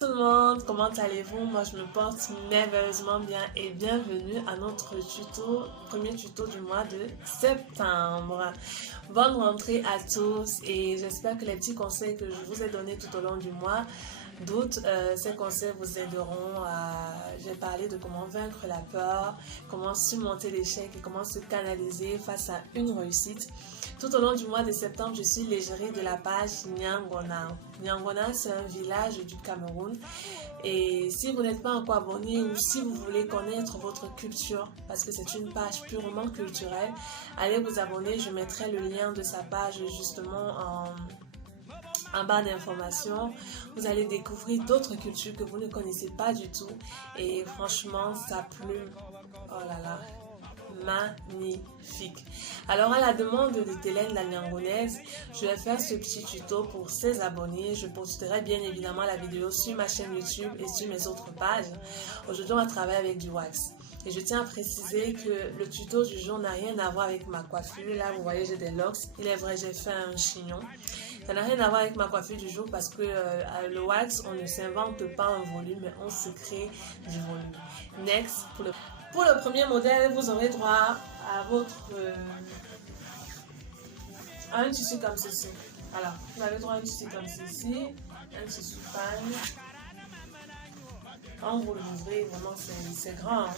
Tout le monde, comment allez-vous? Moi je me porte merveilleusement bien et bienvenue à notre premier tuto du mois de septembre. Bonne rentrée à tous et j'espère que les petits conseils que je vous ai donnés tout au long du mois d'août, ces conseils vous aideront à... J'ai parlé de comment vaincre la peur, comment surmonter l'échec et comment se canaliser face à une réussite. Tout au long du mois de septembre, je suis l'égérie de la page Nyangona. Nyangona, c'est un village du Cameroun. Et si vous n'êtes pas encore abonné ou si vous voulez connaître votre culture, parce que c'est une page purement culturelle, allez vous abonner. Je mettrai le lien de sa page justement en barre d'informations. Vous allez découvrir d'autres cultures que vous ne connaissez pas du tout. Et franchement, ça plume. Oh là là. Magnifique. Alors à la demande de Télène la Nyangonaise, je vais faire ce petit tuto pour ses abonnés. Je posterai bien évidemment la vidéo sur ma chaîne YouTube et sur mes autres pages. Aujourd'hui on va travailler avec du wax. Et je tiens à préciser que le tuto du jour n'a rien à voir avec ma coiffure. Là vous voyez j'ai des locks. Il est vrai j'ai fait un chignon. Ça n'a rien à voir avec ma coiffure du jour parce que le wax on ne s'invente pas un volume mais on se crée du volume. Next, pour le premier modèle, vous aurez droit à un tissu comme ceci. Voilà, vous avez droit à un tissu comme ceci, un tissu pagne. Quand vous l'ouvrez, vraiment c'est grand. Hein.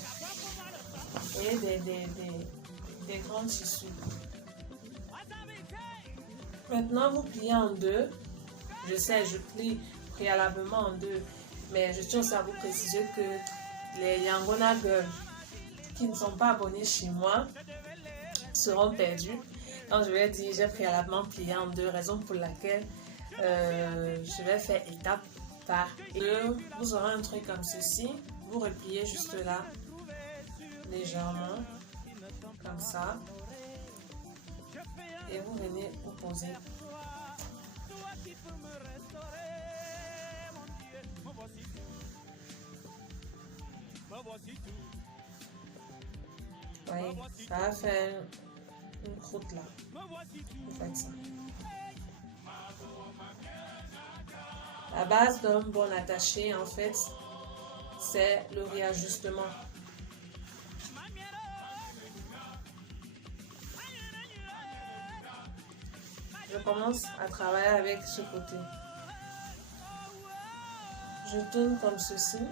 Et des grands tissus. Maintenant, vous pliez en deux. Je sais, je plie préalablement en deux, mais je tiens aussi à vous préciser que les Nyangona Girls qui ne sont pas abonnés chez moi seront perdus quand je vais dire j'ai préalablement plié en deux, raison pour laquelle je vais faire étape par étape. Vous aurez un truc comme ceci, vous repliez juste là légèrement comme ça et vous venez vous poser. Oui, ça va faire une croûte là. Vous faites ça. La base d'un bon attaché, en fait, c'est le réajustement. Je commence à travailler avec ce côté. Je tourne comme ceci.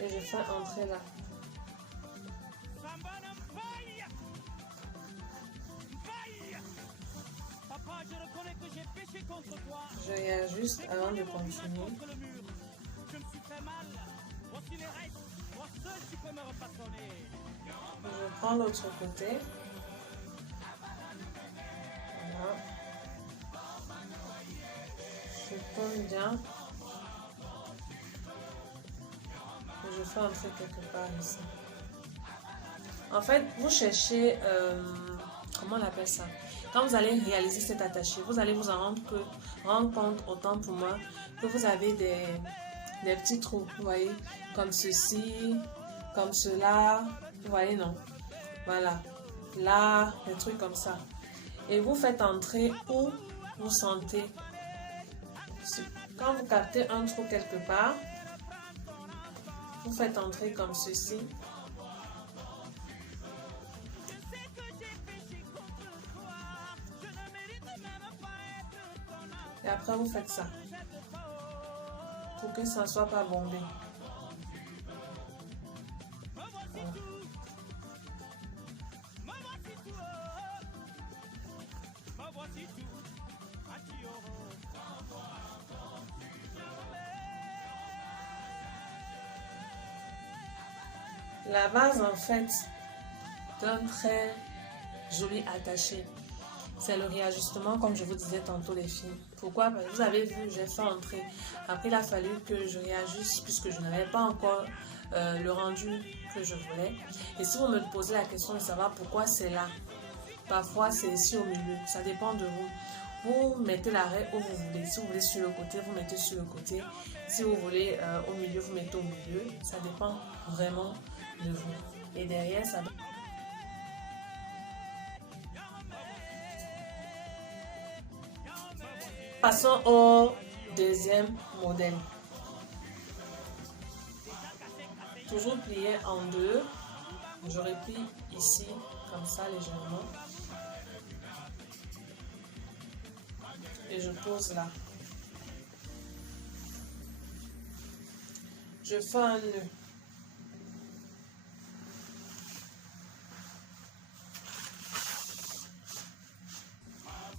Et je fais entrer là. Je réajuste avant de continuer. Je prends l'autre côté. Voilà. Je tourne bien. Et je fais entrer quelque part ici. En fait, vous cherchez, comment on appelle ça? Quand vous allez réaliser cet attaché, vous allez vous en rendre compte, autant pour moi, que vous avez des petits trous, vous voyez, comme ceci, comme cela, vous voyez, non? Voilà, là, des trucs comme ça. Et vous faites entrer où vous sentez. Quand vous captez un trou quelque part, vous faites entrer comme ceci. Et après, vous faites ça. Pour que ça ne soit pas bombé. Voilà. La base, en fait, d'un très joli attaché, c'est le réajustement, comme je vous disais tantôt, les filles. Pourquoi? Parce que vous avez vu, j'ai fait entrer. Après, il a fallu que je réajuste puisque je n'avais pas encore le rendu que je voulais. Et si vous me posez la question de savoir pourquoi c'est là, parfois c'est ici au milieu, ça dépend de vous. Vous mettez l'arrêt où vous voulez. Si vous voulez sur le côté, vous mettez sur le côté. Si vous voulez au milieu, vous mettez au milieu. Ça dépend vraiment de vous. Et derrière, ça... Passons au deuxième modèle. Toujours plié en deux. Je replie ici comme ça légèrement. Et je pose là. Je fais un nœud.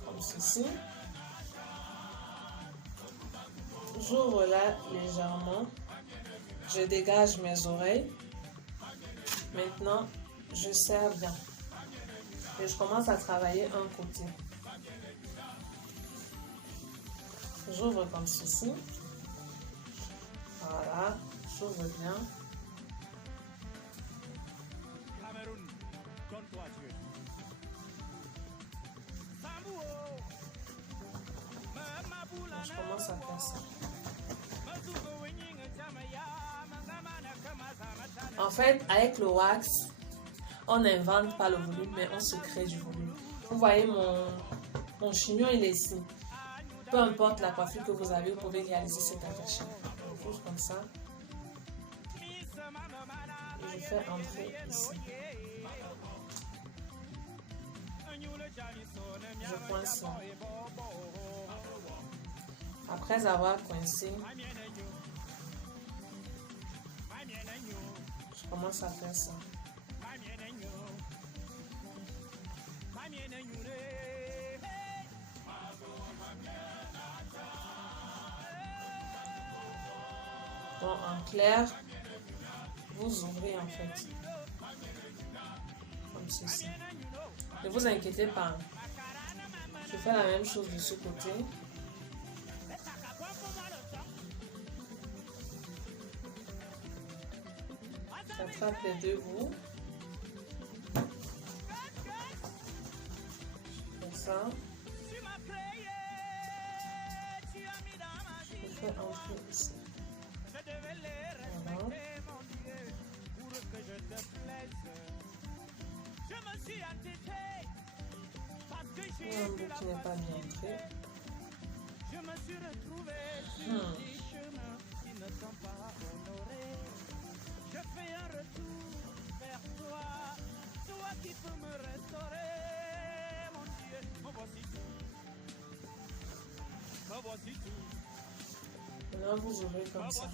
Comme ceci. J'ouvre là légèrement. Je dégage mes oreilles. Maintenant, je serre bien. Et je commence à travailler un côté. J'ouvre comme ceci. Voilà, j'ouvre bien. Je commence à faire ça. En fait, avec le wax, on n'invente pas le volume, mais on se crée du volume. Vous voyez, mon chignon, il est ici. Peu importe la coiffure que vous avez, vous pouvez réaliser cet attaché. On pousse comme ça. Et je fais entrer ici. Je coince là. Après avoir coincé, je commence à faire ça. Bon, en clair, vous ouvrez en fait. Comme ceci. Ne vous inquiétez pas. Je fais la même chose de ce côté. J'attrape les deux bouts. Comme ça. Je fais entrer ici. Voilà. Il y a un bout qui n'est pas bien entré. Là, vous ouvrez comme ça.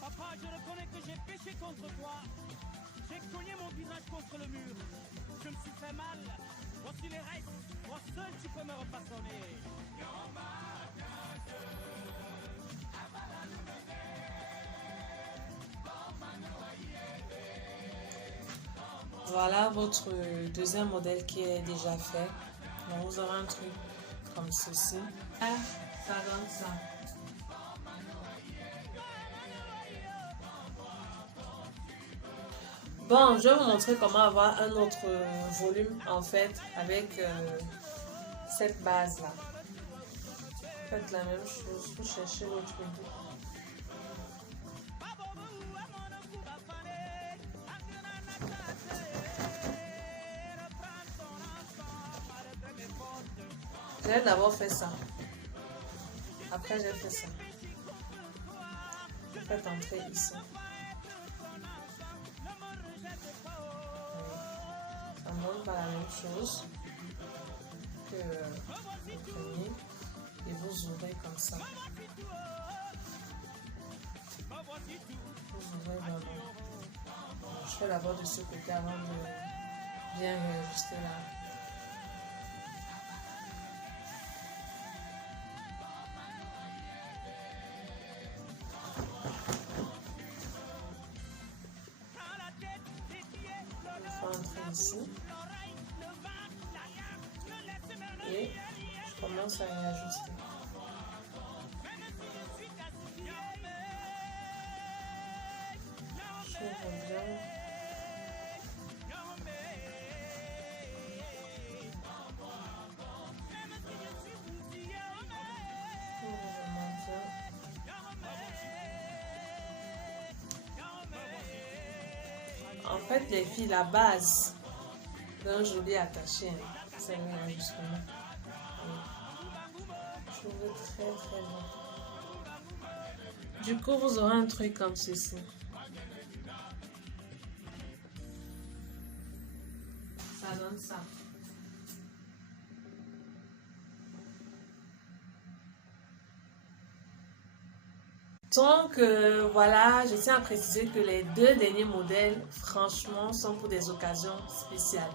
Papa, je reconnais que j'ai péché contre toi. J'ai cogné mon visage contre le mur. Je me suis fait mal. Voici les restes. Toi seul, tu peux me refaçonner. Voilà votre deuxième modèle qui est déjà fait. Donc vous aurez un truc comme ceci. Ça donne ça. Bon, je vais vous montrer comment avoir un autre volume en fait avec cette base là. Faites la même chose, vous cherchez l'autre bout. J'ai d'abord fait ça. Après j'ai fait ça. Faites entrer ici. Ça ne donne pas la même chose que le premier. Et vous ouvrez comme ça. Vous ouvrez vraiment. Je fais d'abord de ce côté avant de bien réajuster là. Je fais entrer ici. commence à réajuster. J'ouvre bien. En fait, les filles, la base d'un joli attaché, c'est le réajustement. Je veux très très bien. Du coup, vous aurez un truc comme ceci. Ça donne ça. Donc voilà, je tiens à préciser que les deux derniers modèles, franchement, sont pour des occasions spéciales.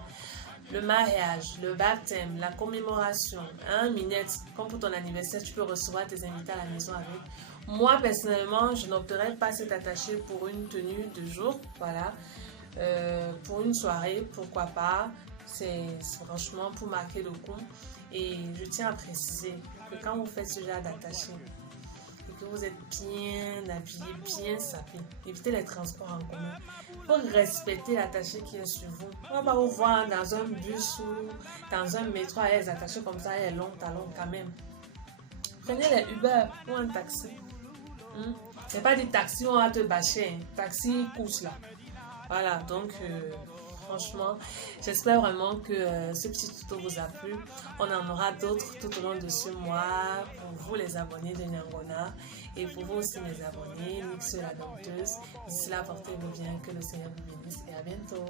Le mariage, le baptême, la commémoration, un minette, comme pour ton anniversaire, tu peux recevoir tes invités à la maison avec. Moi, personnellement, je n'opterais pas cet attaché pour une tenue de jour, voilà. Pour une soirée, pourquoi pas. C'est franchement pour marquer le coup. Et je tiens à préciser que quand vous faites ce genre d'attaché, que vous êtes bien habillé, bien sapé. Évitez les transports en commun. Il faut respecter l'attaché qui est sur vous. On va pas vous voir dans un bus ou dans un métro avec les attachés comme ça, et longs talons quand même. Prenez les Uber ou un taxi. C'est pas des taxis où on va te bâcher. Taxi course là. Voilà, donc franchement, j'espère vraiment que ce petit tuto vous a plu. On en aura d'autres tout au long de ce mois pour vous les abonnés de Nyangona et pour vous aussi les abonnés, Mix la dompteuse. D'ici là, portez-vous bien, que le Seigneur vous bénisse et à bientôt.